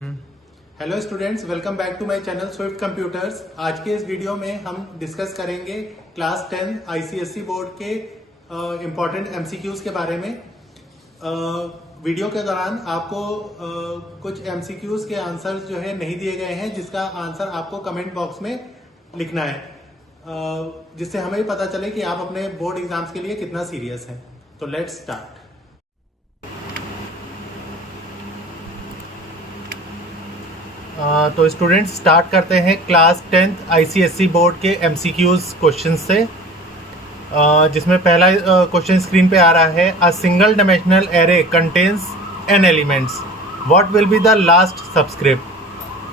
Hello students, welcome back to my channel Swift computers. आज के इस वीडियो में हम डिस्कस करेंगे क्लास 10 आईसीएसई बोर्ड के इम्पोर्टेंट एमसीक्यूज के बारे में। वीडियो के दौरान आपको कुछ एमसीक्यूज के आंसर्स जो है नहीं दिए गए हैं, जिसका आंसर आपको कमेंट बॉक्स में लिखना है, जिससे हमें पता चले कि आप अपने बोर्ड एग्जाम्स के लिए कितना सीरियस हैं। तो लेट्स स्टार्ट। तो स्टूडेंट्स स्टार्ट करते हैं क्लास 10th आईसीएसई बोर्ड के एमसीक्यूज क्वेश्चन से, जिसमें पहला क्वेश्चन स्क्रीन पे आ रहा है। A single dimensional array contains n elements, what will be the last subscript.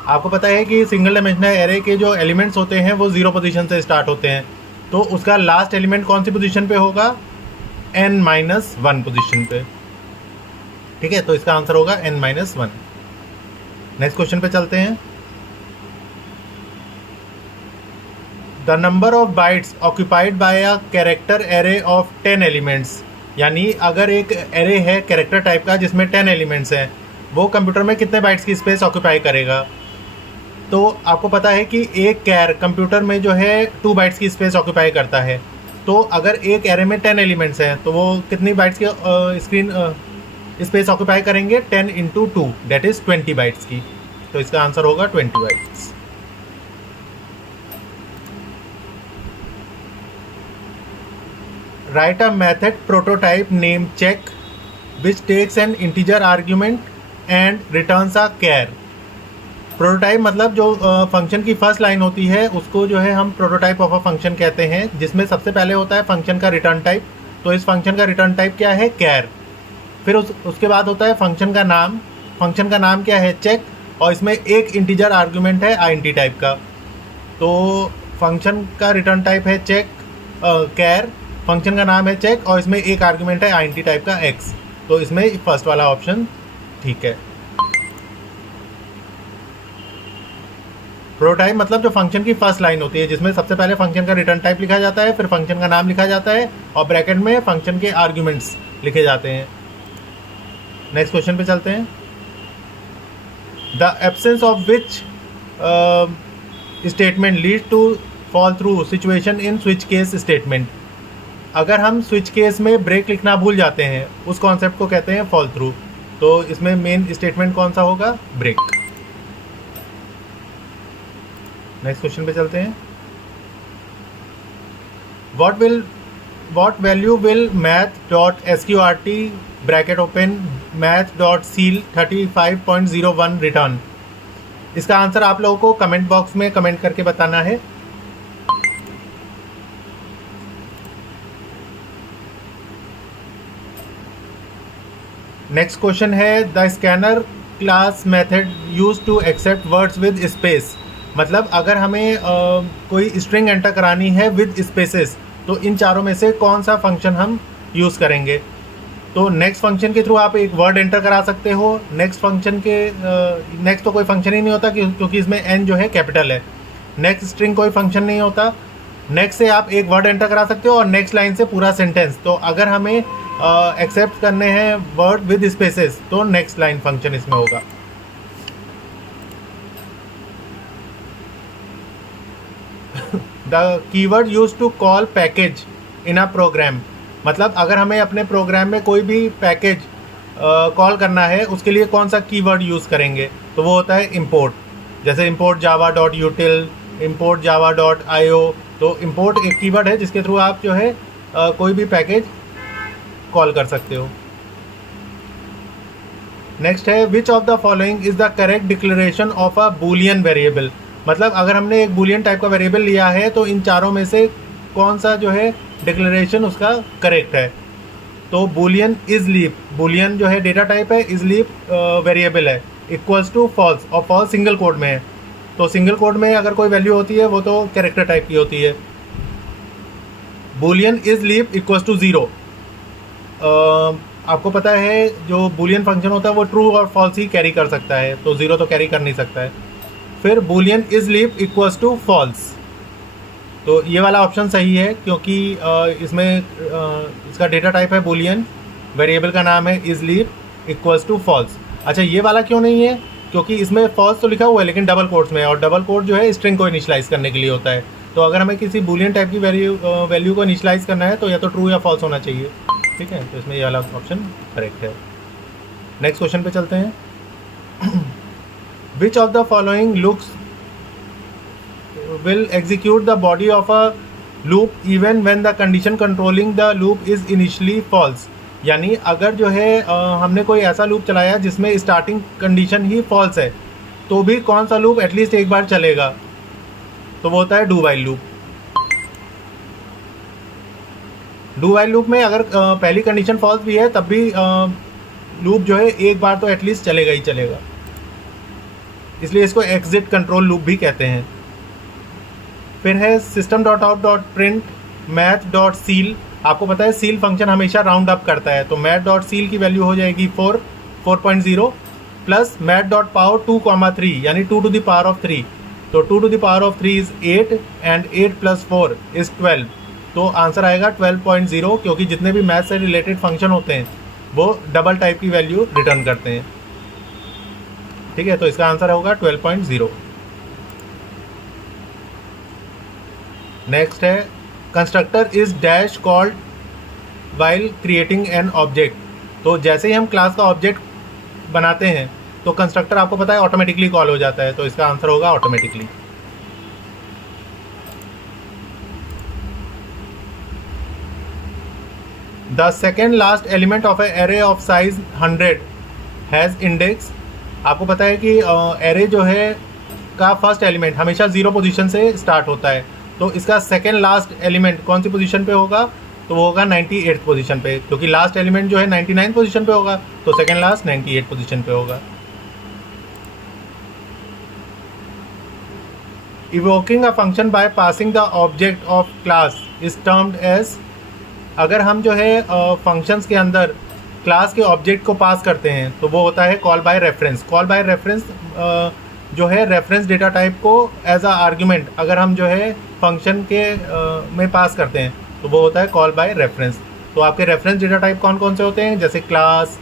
आपको पता है कि सिंगल डायमेंशनल एरे के जो एलिमेंट्स होते हैं वो 0 पोजीशन से स्टार्ट होते हैं, तो उसका लास्ट एलिमेंट कौन सी पोजीशन पे होगा? n-1 पोजीशन पे। ठीक है, तो इसका आंसर होगा n-1। नेक्स्ट क्वेश्चन पे चलते हैं। The number of bytes occupied by a character array of 10 elements, यानी अगर एक एरे है कैरेक्टर टाइप का जिसमें 10 एलिमेंट्स हैं, वो कंप्यूटर में कितने बाइट्स की स्पेस ऑक्यूपाई करेगा? तो आपको पता है कि एक कैर कंप्यूटर में जो है 2 बाइट्स की स्पेस ऑक्यूपाई करता है। तो अगर एक एरे में 10 एलिमेंट्स हैं तो वो कितनी बाइट्स की स्पेस ऑक्यूपाई करेंगे? 10 × 2, दैट इज 20 बाइट्स की। तो इसका आंसर होगा 20 bytes. Right a method prototype name check which takes an integer argument and returns a char. Prototype मतलब जो फंक्शन की फर्स्ट लाइन होती है उसको जो है हम प्रोटोटाइप ऑफ अ फंक्शन कहते हैं, जिसमें सबसे पहले होता है फंक्शन का रिटर्न टाइप। तो इस फंक्शन का रिटर्न टाइप क्या है? कैर। फिर उसके बाद होता है फंक्शन का नाम। फंक्शन का नाम क्या है? चेक। और इसमें एक इंटीजर आर्गुमेंट है आईएनटी टाइप का। तो फंक्शन का रिटर्न टाइप है चेक, कैर। फंक्शन का नाम है चेक और इसमें एक आर्गुमेंट है आईएनटी टाइप का एक्स। तो इसमें फर्स्ट वाला ऑप्शन ठीक है। प्रोटोटाइप मतलब जो फंक्शन की फर्स्ट लाइन होती है, जिसमें सबसे पहले फंक्शन का रिटर्न टाइप लिखा जाता है, फिर फंक्शन का नाम लिखा जाता है और ब्रैकेट में फंक्शन के आर्ग्यूमेंट्स लिखे जाते हैं। नेक्स्ट क्वेश्चन पे चलते हैं। The absence of which statement lead to fall through situation in switch case statement. अगर हम स्विच केस में ब्रेक लिखना भूल जाते हैं, उस कॉन्सेप्ट को कहते हैं फॉल थ्रू। तो इसमें मेन स्टेटमेंट कौन सा होगा? ब्रेक। नेक्स्ट क्वेश्चन पे चलते हैं। what value will math.sqrt bracket open math.ceil 35.01 return. इसका आंसर आप लोगों को कमेंट बॉक्स में कमेंट करके बताना है। नेक्स्ट क्वेश्चन है the scanner class method use to accept words with space. मतलब अगर हमें कोई स्ट्रिंग एंटर करानी है विद स्पेसेस, तो इन चारों में से कौन सा फंक्शन हम यूज़ करेंगे? तो नेक्स्ट फंक्शन के थ्रू आप एक वर्ड एंटर करा सकते हो। नेक्स्ट तो कोई फंक्शन ही नहीं होता क्योंकि इसमें एन जो है कैपिटल है। नेक्स्ट स्ट्रिंग कोई फंक्शन नहीं होता। नेक्स्ट से आप एक वर्ड एंटर करा सकते हो और नेक्स्ट लाइन से पूरा सेंटेंस। तो अगर हमें एक्सेप्ट करने हैं वर्ड विद स्पेसेस तो नेक्स्ट लाइन फंक्शन इसमें होगा। The keyword use to call package in a program. मतलब अगर हमें अपने प्रोग्राम में कोई भी पैकेज कॉल करना है, उसके लिए कौन सा कीवर्ड यूज़ करेंगे? तो वो होता है इंपोर्ट। जैसे इंपोर्ट java.util, इंपोर्ट java.io। तो इंपोर्ट एक कीवर्ड है जिसके थ्रू आप जो है कोई भी पैकेज कॉल कर सकते हो। नेक्स्ट है विच of the following is the correct declaration of a Boolean variable. मतलब अगर हमने एक बूलियन टाइप का वेरिएबल लिया है तो इन चारों में से कौन सा जो है डिक्लेरेशन उसका करेक्ट है? तो बूलियन इज लीप। बूलियन जो है डेटा टाइप है, इज लीप वेरिएबल है, इक्वल्स टू फॉल्स। और फॉल्स सिंगल कोड में है। तो सिंगल कोड में अगर कोई वैल्यू होती है वो तो कैरेक्टर टाइप की होती है। Boolean is leap equals to 0। आपको पता है जो बूलियन फंक्शन होता है वो ट्रू और फॉल्स ही कैरी कर सकता है, तो 0 तो कैरी कर नहीं सकता है। फिर boolean is leap equals to false. तो ये वाला ऑप्शन सही है क्योंकि इसमें इसका डेटा टाइप है बूलियन, वेरिएबल का नाम है is leap equals to false. अच्छा, ये वाला क्यों नहीं है? क्योंकि इसमें फॉल्स तो लिखा हुआ है लेकिन डबल कोट्स में है, और डबल कोट जो है स्ट्रिंग को इनिशियलाइज करने के लिए होता है। तो अगर हमें किसी बूलियन टाइप की वैल्यू को इनिशियलाइज करना है तो या तो ट्रू या फॉल्स होना चाहिए, ठीक है। तो इसमें ये वाला ऑप्शन करेक्ट है। नेक्स्ट क्वेश्चन पे चलते हैं। Which of the following looks will execute the body of a loop even when the condition controlling the loop is initially false। यानी अगर जो है हमने कोई ऐसा लूप चलाया जिसमें स्टार्टिंग कंडीशन ही फॉल्स है तो भी कौन सा लूप एटलीस्ट एक बार चलेगा, तो वो होता है do while loop. Do while loop में अगर पहली कंडीशन फॉल्स भी है तब भी लूप जो है एक बार तो एटलीस्ट चलेगा ही चलेगा, इसलिए इसको एग्जिट कंट्रोल लूप भी कहते हैं। फिर है system dot out dot print math dot seal. आपको पता है सील फंक्शन हमेशा राउंड अप करता है, तो मैथ डॉट सील की वैल्यू हो जाएगी 4.0 प्लस मैथ डॉट पावर 2,3 यानी 2 to the power of 3। तो 2 to the power of 3 is 8 and 8 + 4 is 12। तो आंसर आएगा 12.0, क्योंकि जितने भी मैथ से रिलेटेड फंक्शन होते हैं वो डबल टाइप की वैल्यू रिटर्न करते हैं, ठीक है। तो इसका आंसर होगा 12.0। नेक्स्ट है constructor is dash called while creating an object. तो जैसे ही हम क्लास का ऑब्जेक्ट बनाते हैं तो कंस्ट्रक्टर आपको पता है ऑटोमेटिकली कॉल हो जाता है, तो इसका आंसर होगा automatically. The second last element of A array of size 100 has index. आपको पता है कि एरे जो है का फर्स्ट एलिमेंट हमेशा 0 पोजीशन से स्टार्ट होता है, तो इसका सेकेंड लास्ट एलिमेंट कौन सी पोजीशन पे होगा, तो वो होगा 98th पोजीशन पे, क्योंकि लास्ट एलिमेंट जो है 99 पोजीशन पे होगा, तो सेकेंड लास्ट 98 पोजीशन पे होगा। Invoking a function by passing the object of class is termed as. अगर हम जो है फंक्शंस के अंदर क्लास के ऑब्जेक्ट को पास करते हैं तो वो होता है call by reference. Call by reference जो है रेफरेंस डेटा टाइप को एज अ आर्ग्यूमेंट अगर हम जो है फंक्शन के में पास करते हैं तो वो होता है कॉल बाय रेफरेंस। तो आपके रेफरेंस डेटा टाइप कौन कौन से होते हैं, जैसे क्लास,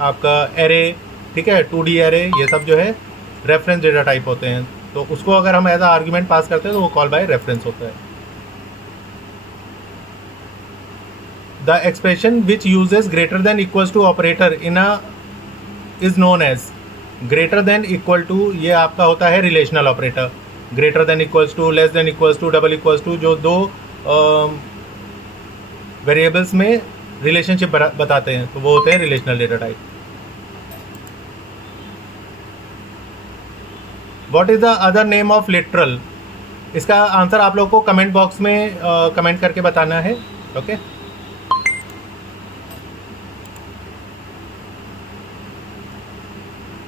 आपका एरे, ठीक है, 2D एरे, ये सब जो है रेफरेंस डेटा टाइप होते हैं। तो उसको अगर हम एज अ आर्ग्यूमेंट पास करते हैं तो वो कॉल बाय रेफरेंस होता है। The expression which uses greater than equals to operator in a is known as. Greater than equal to ये आपका होता है relational operator. Greater than equals to, less than equals to, double equals to, जो दो variables में relationship बताते हैं तो वो होते हैं relational data type. What is the other name of literal. इसका आंसर आप लोग को कमेंट बॉक्स में कमेंट करके बताना है, okay.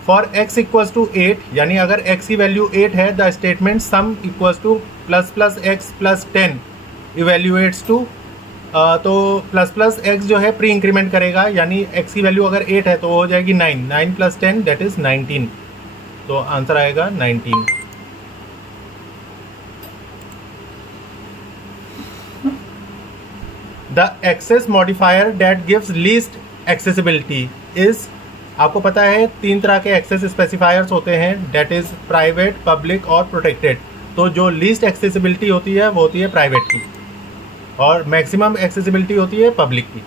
For x equals to 8 यानी अगर x की वैल्यू 8 है the statement sum equals to plus plus x plus 10 evaluates to. तो प्लस प्लस x जो है प्री इंक्रीमेंट करेगा, यानी x की वैल्यू अगर 8 है तो वो हो जाएगी 9, 9 + 10 दैट इज 19। तो आंसर आएगा 19। The access modifier that gives least accessibility is. आपको पता है 3 तरह के एक्सेस स्पेसिफायर्स होते हैं, डेट इज प्राइवेट, पब्लिक और प्रोटेक्टेड। तो जो लीस्ट एक्सेसिबिलिटी होती है वो होती है प्राइवेट की, और मैक्सिमम एक्सेसिबिलिटी होती है पब्लिक की।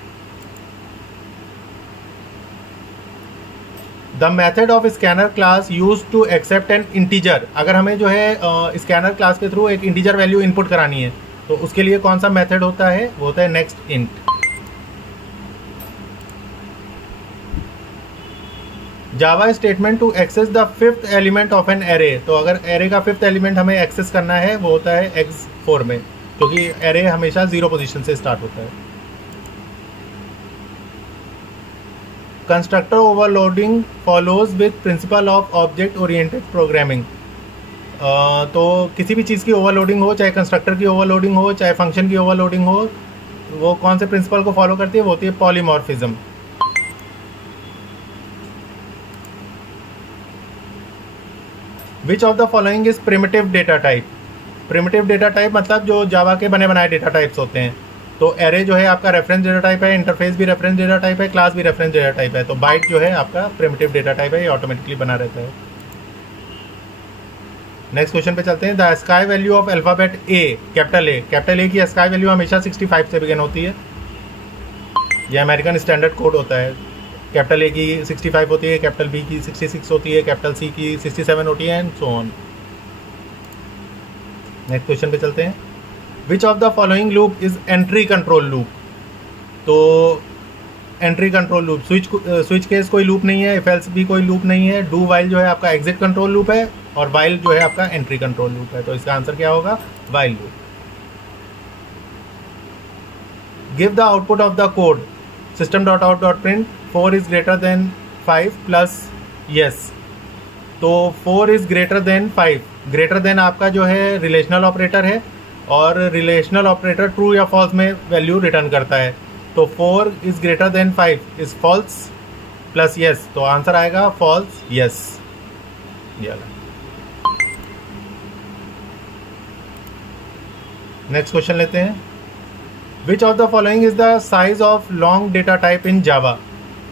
The method of scanner class use to accept an integer. अगर हमें जो है स्कैनर क्लास के थ्रू एक इंटीजर वैल्यू इनपुट करानी है तो उसके लिए कौन सा मेथड होता है, वो होता है next int. Java statement to access the 5th element of an array. तो अगर एरे का 5th एलिमेंट हमें एक्सेस करना है वो होता है x4 में, क्योंकि एरे हमेशा 0 पोजीशन से स्टार्ट होता है। Constructor overloading follows with principle of object oriented programming. तो किसी भी चीज़ की ओवरलोडिंग हो, चाहे कंस्ट्रक्टर की ओवरलोडिंग हो, चाहे फंक्शन की ओवरलोडिंग हो, वो कौन से प्रिंसिपल को फॉलो करती है, वो होती है polymorphism. Which of the following is primitive data type. Primitive data type मतलब जो जावा के बने बनाए डेटा टाइप्स होते हैं। तो एरे जो है आपका रेफरेंस डेटा टाइप है, इंटरफेस भी रेफरेंस डेटा टाइप है, क्लास भी रेफरेंस डेटा टाइप है। तो बाइट जो है आपका प्रिमिटिव डेटा टाइप है, ये ऑटोमेटिकली बना रहता है। नेक्स्ट क्वेश्चन पे चलते हैं। The sky value of alphabet A, capital A की स्काई वैल्यू हमेशा 65 से बिगिन होती है। ये अमेरिकन स्टैंडर्ड कोड होता है। कैपिटल ए की 65 होती है, कैपिटल बी की 66 होती है, कैपिटल सी की 67 होती है, and so on. Next question पे चलते हैं। Which of the following loop is entry control loop? तो entry control loop, switch case कोई लूप नहीं है, इफ एल्स भी कोई लूप नहीं है, डू वाइल जो है आपका एग्जिट कंट्रोल लूप है, और वाइल जो है आपका एंट्री कंट्रोल लूप है। तो इसका आंसर क्या होगा? While loop. Give the output of the code system.out.print 4 is greater than 5 plus yes। तो 4 is greater than 5, greater than आपका जो है रिलेशनल ऑपरेटर है, और रिलेशनल ऑपरेटर ट्रू या फॉल्स में वैल्यू रिटर्न करता है। तो 4 is greater than 5 is false plus yes, तो आंसर आएगा फॉल्स yes। नेक्स्ट क्वेश्चन लेते हैं। Which of the following is the size of long data type in Java?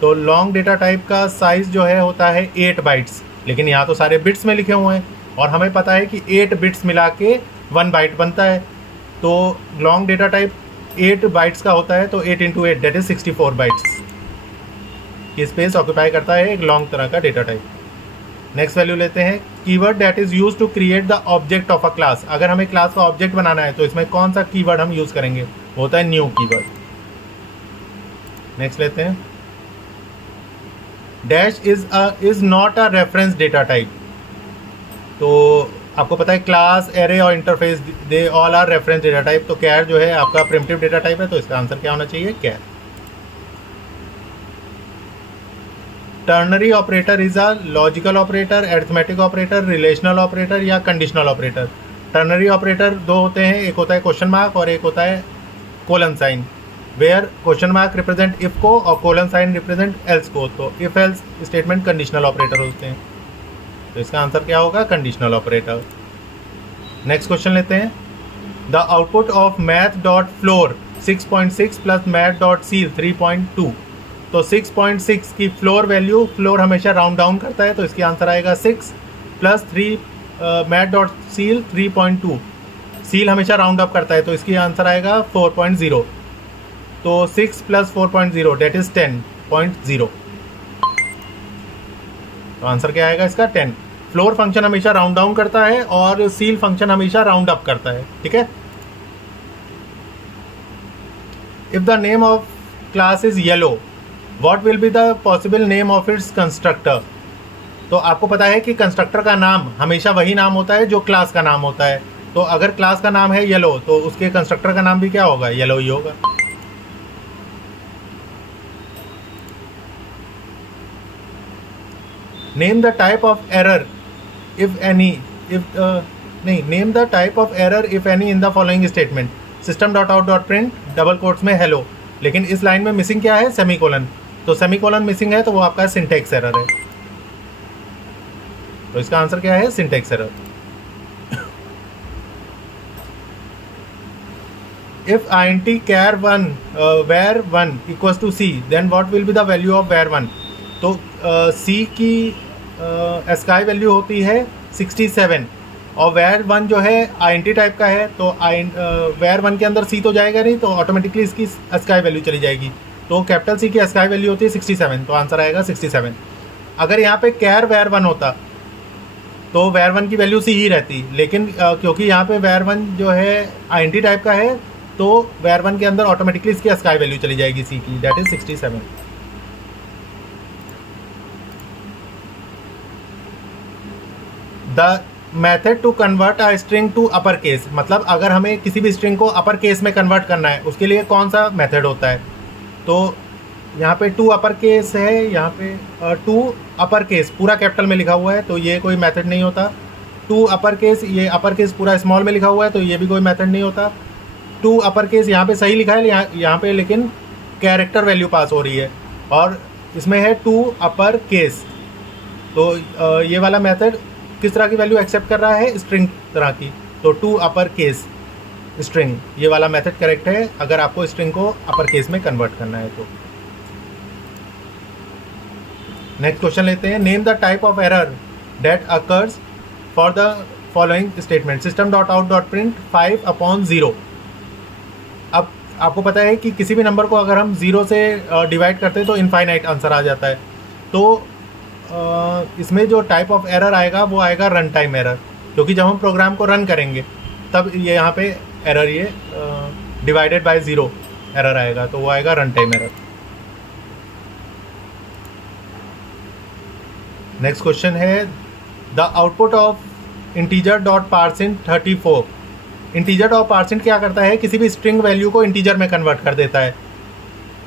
तो लॉन्ग डेटा टाइप का साइज जो है होता है 8 बाइट्स, लेकिन यहाँ तो सारे बिट्स में लिखे हुए हैं, और हमें पता है कि 8 बिट्स मिला के 1 बाइट बनता है। तो लॉन्ग डेटा टाइप 8 बाइट्स का होता है, तो 8 × 8 दैट इज 64 बाइट्स की स्पेस ऑक्यूपाई करता है एक लॉन्ग तरह का डेटा टाइप। नेक्स्ट वैल्यू लेते हैं। Keyword that is use to create the object of a class. अगर हमें क्लास का ऑब्जेक्ट बनाना है तो इसमें कौन सा कीवर्ड हम यूज करेंगे? होता है न्यू कीवर्ड। नेक्स्ट लेते हैं। Dash is not a reference data type. तो आपको पता है क्लास, एरे और interface they all are reference data type. तो कैर जो है आपका प्रिमिटिव डेटा टाइप है, तो इसका आंसर क्या होना चाहिए? कैर। Ternary operator is a logical operator, arithmetic operator, relational operator या कंडीशनल ऑपरेटर। टर्नरी ऑपरेटर दो होते हैं, एक होता है क्वेश्चन मार्क और एक होता है colon sign, where question mark represent if को और कोलन साइन रिप्रेजेंट एल्स को। तो if else statement conditional operator होते हैं, तो इसका आंसर क्या होगा? Conditional operator. नेक्स्ट क्वेश्चन लेते हैं। The output of math dot floor 6.6 plus math dot seal 3.2। तो 6.6 की फ्लोर वैल्यू, फ्लोर हमेशा राउंड डाउन करता है, तो इसकी आंसर आएगा 6 plus 3 math dot seal 3.2। Seal हमेशा राउंड अप करता है, तो इसकी आंसर आएगा 4.0। तो 6 प्लस 4.0 डेट इज 10.0। तो आंसर क्या आएगा इसका? 10। फ्लोर फंक्शन हमेशा राउंड डाउन करता है और सील फंक्शन हमेशा राउंड अप करता है, ठीक है। If the name of class is yellow, what will be the possible name of its constructor? तो आपको पता है कि कंस्ट्रक्टर का नाम हमेशा वही नाम होता है जो क्लास का नाम होता है। तो अगर क्लास का नाम है येलो, तो उसके कंस्ट्रक्टर का नाम भी क्या होगा? येलो ही होगा। Name the type of error if any, name the type of error if any in the following statement. system.out.print double quotes में हेलो, लेकिन इस लाइन में मिसिंग क्या है? सेमीकोलन। तो सेमीकोलन मिसिंग है, तो वो आपका सिंटेक्स एरर है। तो इसका आंसर क्या है? Syntax error. If int char 1 where 1 equals to c, then what will be the value of where 1? तो c की स्काई वैल्यू होती है 67, और where 1 जो है int टाइप का है, तो where 1 के अंदर c तो जाएगा नहीं, तो ऑटोमेटिकली इसकी स्काई वैल्यू चली जाएगी। तो कैपिटल C की स्काई वैल्यू होती है 67, तो आंसर आएगा 67। अगर यहाँ पे कैर where 1 होता तो where 1 की वैल्यू c ही रहती, लेकिन क्योंकि यहाँ पे where 1 जो है int टाइप का है, तो where 1 के अंदर ऑटोमेटिकली इसकी स्काई वैल्यू चली जाएगी c की, that is 67। The method to convert a string to upper case, मतलब अगर हमें किसी भी स्ट्रिंग को अपर केस में कन्वर्ट करना है, उसके लिए कौन सा मेथड होता है? तो यहाँ पे टू अपर केस है, यहाँ पे टू अपर केस पूरा कैपिटल में लिखा हुआ है, तो ये कोई मेथड नहीं होता। टू अपर केस, ये अपर केस पूरा स्मॉल में लिखा हुआ है, तो ये भी कोई मेथड नहीं होता। टू अपर केस यहाँ पे सही लिखा है, यहाँ पे लेकिन कैरेक्टर वैल्यू पास हो रही है, और इसमें है टू अपर केस। तो ये वाला मेथड किस तरह की वैल्यू एक्सेप्ट कर रहा है? स्ट्रिंग तरह की, तो टू अपर केस। स्ट्रिंग, ये वाला मेथड करेक्ट है अगर आपको स्ट्रिंग को अपर केस में कन्वर्ट करना है तो। नेक्स्ट क्वेश्चन लेते हैं, name the type of error that occurs for the following statement system dot out dot print 5/0। अब आपको पता है कि किसी भी नंबर को अगर हम 0 से डिवाइड करते हैं तो इनफाइनाइट आंसर आ जाता है। तो इसमें जो टाइप ऑफ एरर आएगा वो आएगा रन टाइम एरर, क्योंकि जब हम प्रोग्राम को रन करेंगे तब ये यहाँ पे एरर ये डिवाइडेड बाय 0 एरर आएगा, तो वो आएगा run time error. Next question है, the output of integer dot parse int 34। Integer dot parse int क्या करता है, किसी भी स्ट्रिंग वैल्यू को इंटीजर में कन्वर्ट कर देता है।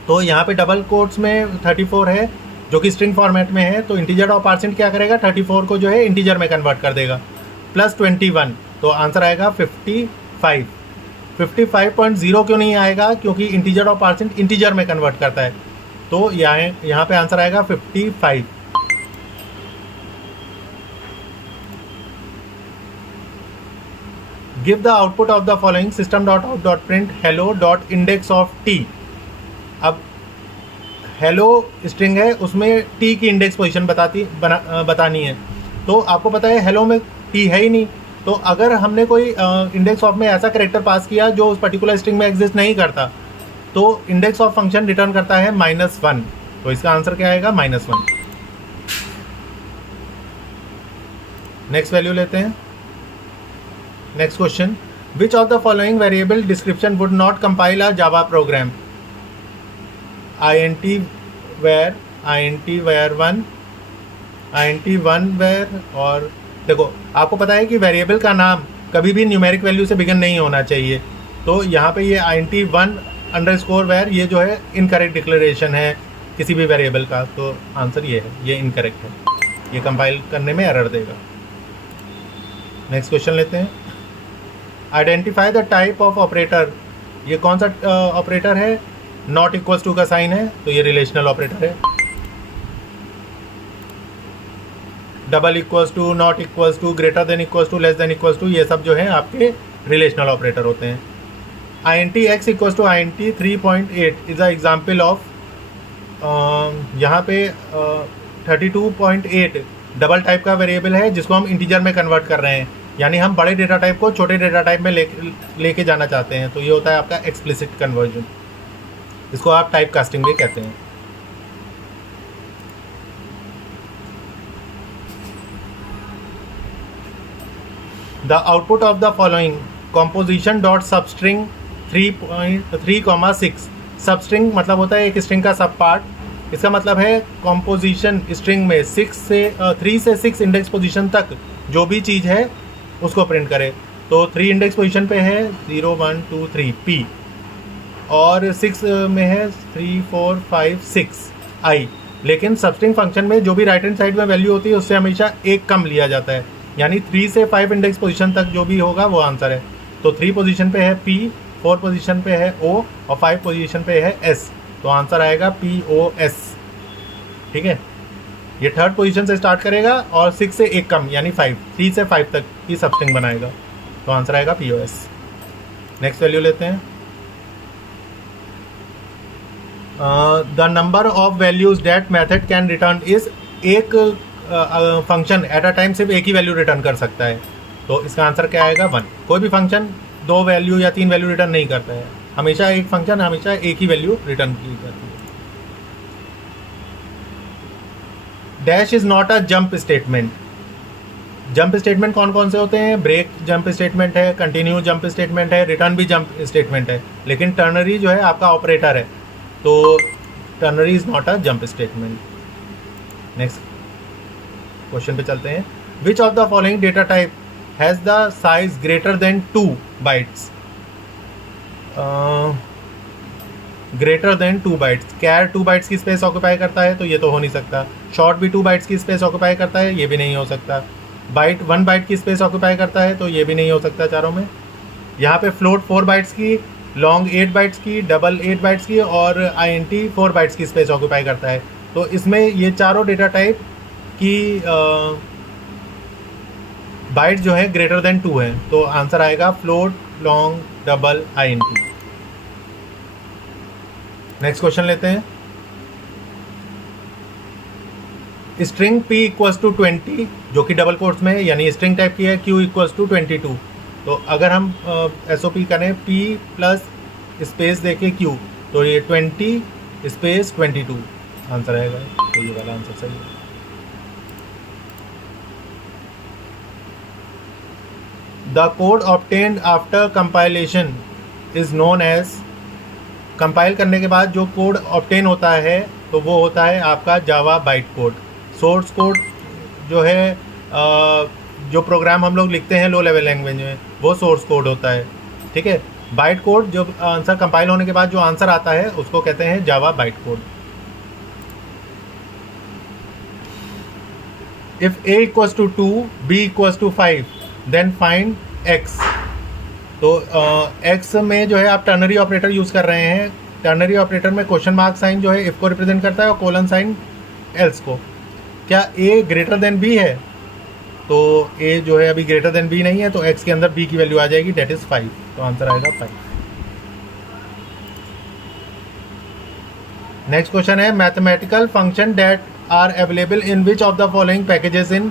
तो यहाँ पे डबल कोट्स में 34 है जो कि स्ट्रिंग फॉर्मेट में है, तो इंटीजर डॉट पार्सिंट क्या करेगा, 34 को जो है इंटीजर में कन्वर्ट कर देगा, प्लस 21, तो आंसर आएगा 55। 55.0 क्यों नहीं आएगा, क्योंकि इंटीजर ऑफ पार्सेंट इंटीजर में कन्वर्ट करता है, तो यहाँ पे आंसर आएगा 55। Give the output of the following system dot out dot print hello dot index of T. अब हेलो स्ट्रिंग है, उसमें टी की इंडेक्स पोजीशन बतानी है। तो आपको पता है हेलो में टी है ही नहीं, तो अगर हमने कोई इंडेक्स ऑफ में ऐसा कैरेक्टर पास किया जो उस पर्टिकुलर स्ट्रिंग में एग्जिस्ट नहीं करता, तो इंडेक्स ऑफ फंक्शन रिटर्न करता है -1, तो इसका आंसर क्या आएगा, -1। नेक्स्ट वैल्यू लेते हैं। Next question, which of the following variable description would not compile a Java program. int where, int var1, int 1 where, और देखो आपको पता है कि वेरिएबल का नाम कभी भी न्यूमेरिक वैल्यू से बिगिन नहीं होना चाहिए, तो यहाँ पे ये int 1 where ये जो है इनकरेक्ट डिक्लेरेशन है किसी भी वेरिएबल का, तो आंसर ये है, ये इनकरेक्ट है, ये कंपाइल करने में एरर देगा। नेक्स्ट क्वेश्चन लेते हैं, identify the type of operator. ये कौन सा ऑपरेटर है, नॉट इक्वल्स टू का साइन है, तो ये रिलेशनल ऑपरेटर है। Double equals to, not equals to, greater than equals to, less than equals to, ये सब जो है आपके रिलेशनल ऑपरेटर होते हैं। int x equals to int 3.8 is a example of, यहाँ पे 32.8 डबल टाइप का वेरिएबल है जिसको हम इंटीजर में कन्वर्ट कर रहे हैं, यानी हम बड़े डेटा टाइप को छोटे डेटा टाइप में लेके जाना चाहते हैं, तो ये होता है आपका एक्सप्लिसिट कन्वर्जन, इसको आप टाइप कास्टिंग भी कहते हैं। The output of the following composition dot substring 3.3,6। Substring मतलब होता है एक स्ट्रिंग का सब पार्ट, इसका मतलब है कॉम्पोजिशन स्ट्रिंग में 3 से 6 इंडेक्स पोजीशन तक जो भी चीज़ है उसको प्रिंट करे। तो 3 इंडेक्स पोजीशन पे है 0 1 2 3 P, और 6 में है 3 4 5 6 I, लेकिन सबस्ट्रिंग फंक्शन में जो भी राइट हैंड साइड में वैल्यू होती है उससे हमेशा एक कम लिया जाता है, यानी 3 से 5 इंडेक्स पोजीशन तक जो भी होगा वो आंसर है। तो 3 पोजीशन पे है P, 4 पोजीशन पे है O और 5 पोजीशन पे है S, तो आंसर आएगा POS। ठीक है, ये थर्ड पोजीशन से स्टार्ट करेगा और 6 से एक कम यानी 5, 3 से 5 तक की सबस्ट्रिंग बनाएगा, तो आंसर आएगा POS। नेक्स्ट वैल्यू लेते हैं, the number of values that method can return is. एक फंक्शन एट अ टाइम सिर्फ एक ही वैल्यू रिटर्न कर सकता है, तो इसका आंसर क्या आएगा 1। कोई भी फंक्शन 2 वैल्यू या 3 वैल्यू रिटर्न नहीं करता है, हमेशा एक फंक्शन हमेशा एक ही वैल्यू रिटर्न की जाती है। Dash is not a jump statement. Jump statement कौन कौन से होते हैं, ब्रेक जंप स्टेटमेंट है, कंटिन्यू जंप स्टेटमेंट है, रिटर्न भी जंप स्टेटमेंट है, लेकिन टर्नरी जो है आपका ऑपरेटर है, तो ternary is not a jump statement. Next question पे चलते हैं, which of the following data type has the size greater than 2 bytes. Greater than 2 bytes, char 2 bytes की स्पेस ऑक्यूपाई करता है, तो ये तो हो नहीं सकता। शॉर्ट भी 2 बाइट्स की स्पेस ऑक्यूपाई करता है, ये भी नहीं हो सकता। बाइट 1 बाइट की स्पेस ऑक्यूपाई करता है, तो ये भी नहीं हो सकता चारों में। यहाँ पे फ्लोट 4 बाइट्स की, लॉन्ग 8 बाइट्स की, डबल 8 बाइट्स की और int 4 बाइट्स की स्पेस ऑक्यूपाई करता है, तो इसमें ये चारों डेटा टाइप की बाइट जो है ग्रेटर देन 2 है, तो आंसर आएगा float long double INT। Next question लेते हैं। स्ट्रिंग P इक्वल्स टू 20 जो कि डबल कोट्स में है, यानी स्ट्रिंग टाइप की है, Q इक्वल्स टू 22। तो अगर हम SOP करें P प्लस स्पेस देके Q, तो ये 20 स्पेस 22 आंसर आएगा। तो ये वाला आंसर सही है। The code obtained after compilation is known as, compile करने के बाद जो कोड ऑब्टेन होता है तो वो होता है आपका जावा बाइट कोड। सोर्स कोड जो है जो प्रोग्राम हम लोग लिखते हैं लो लेवल लैंग्वेज में, वो सोर्स कोड होता है, ठीक है। बाइट कोड जो आंसर कंपाइल होने के बाद जो आंसर आता है उसको कहते हैं Java byte code. If A equals to 2, B equals to 5, then find X। तो X में जो है आप टर्नरी ऑपरेटर यूज़ कर रहे हैं। टर्नरी ऑपरेटर में क्वेश्चन मार्क साइन जो है इफ को रिप्रेजेंट करता है और कोलन साइन एल्स को। क्या A ग्रेटर देन B है? तो A जो है अभी ग्रेटर देन B नहीं है, तो X के अंदर B की वैल्यू आ जाएगी, डेट इज़ 5। तो आंसर आएगा 5। नेक्स्ट क्वेश्चन है mathematical function that are available in which of the following packages in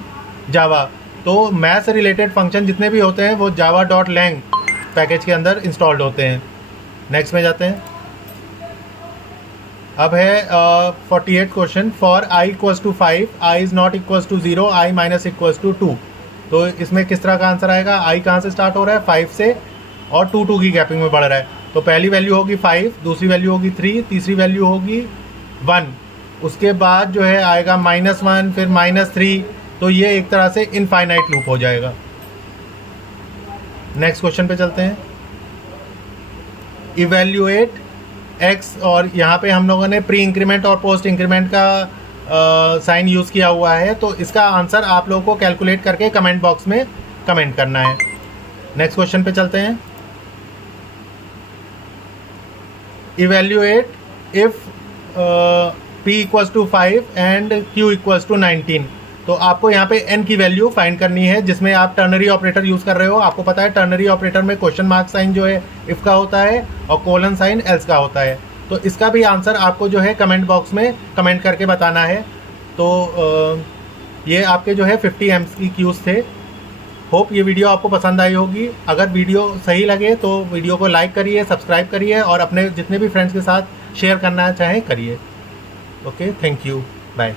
Java. तो मैथ से रिलेटेड फंक्शन जितने भी होते हैं वो java.lang पैकेज के अंदर इंस्टॉल्ड होते हैं। नेक्स्ट में जाते हैं। अब है 48 question. For i equals to 5, i is not equals to 0, i minus equals to 2। तो इसमें किस तरह का आंसर आएगा? i कहाँ से स्टार्ट हो रहा है? 5 से, और 2 की गैपिंग में बढ़ रहा है। तो पहली वैल्यू होगी 5, दूसरी वैल्यू होगी 3, तीसरी वैल्यू होगी 1, उसके बाद जो है आएगा -1, फिर -3। तो ये एक तरह से इनफाइनाइट लूप हो जाएगा। नेक्स्ट क्वेश्चन पे चलते हैं। इवेल्युएट x, और यहाँ पे हम लोगों ने प्री इंक्रीमेंट और पोस्ट इंक्रीमेंट का साइन यूज़ किया हुआ है, तो इसका आंसर आप लोगों को कैलकुलेट करके कमेंट बॉक्स में कमेंट करना है। नेक्स्ट क्वेश्चन पे चलते हैं। Evaluate if p equals to 5 and q equals to 19। तो आपको यहाँ पे n की वैल्यू फाइंड करनी है, जिसमें आप टर्नरी ऑपरेटर यूज़ कर रहे हो। आपको पता है टर्नरी ऑपरेटर में क्वेश्चन मार्क साइन जो है इफ़ का होता है और कोलन साइन एल्स का होता है। तो इसका भी आंसर आपको जो है कमेंट बॉक्स में कमेंट करके बताना है। तो ये आपके जो है 50 MCQs थे। होप ये वीडियो आपको पसंद आई होगी। अगर वीडियो सही लगे तो वीडियो को लाइक करिए, सब्सक्राइब करिए और अपने जितने भी फ्रेंड्स के साथ शेयर करना चाहें करिए। Okay, thank you, bye.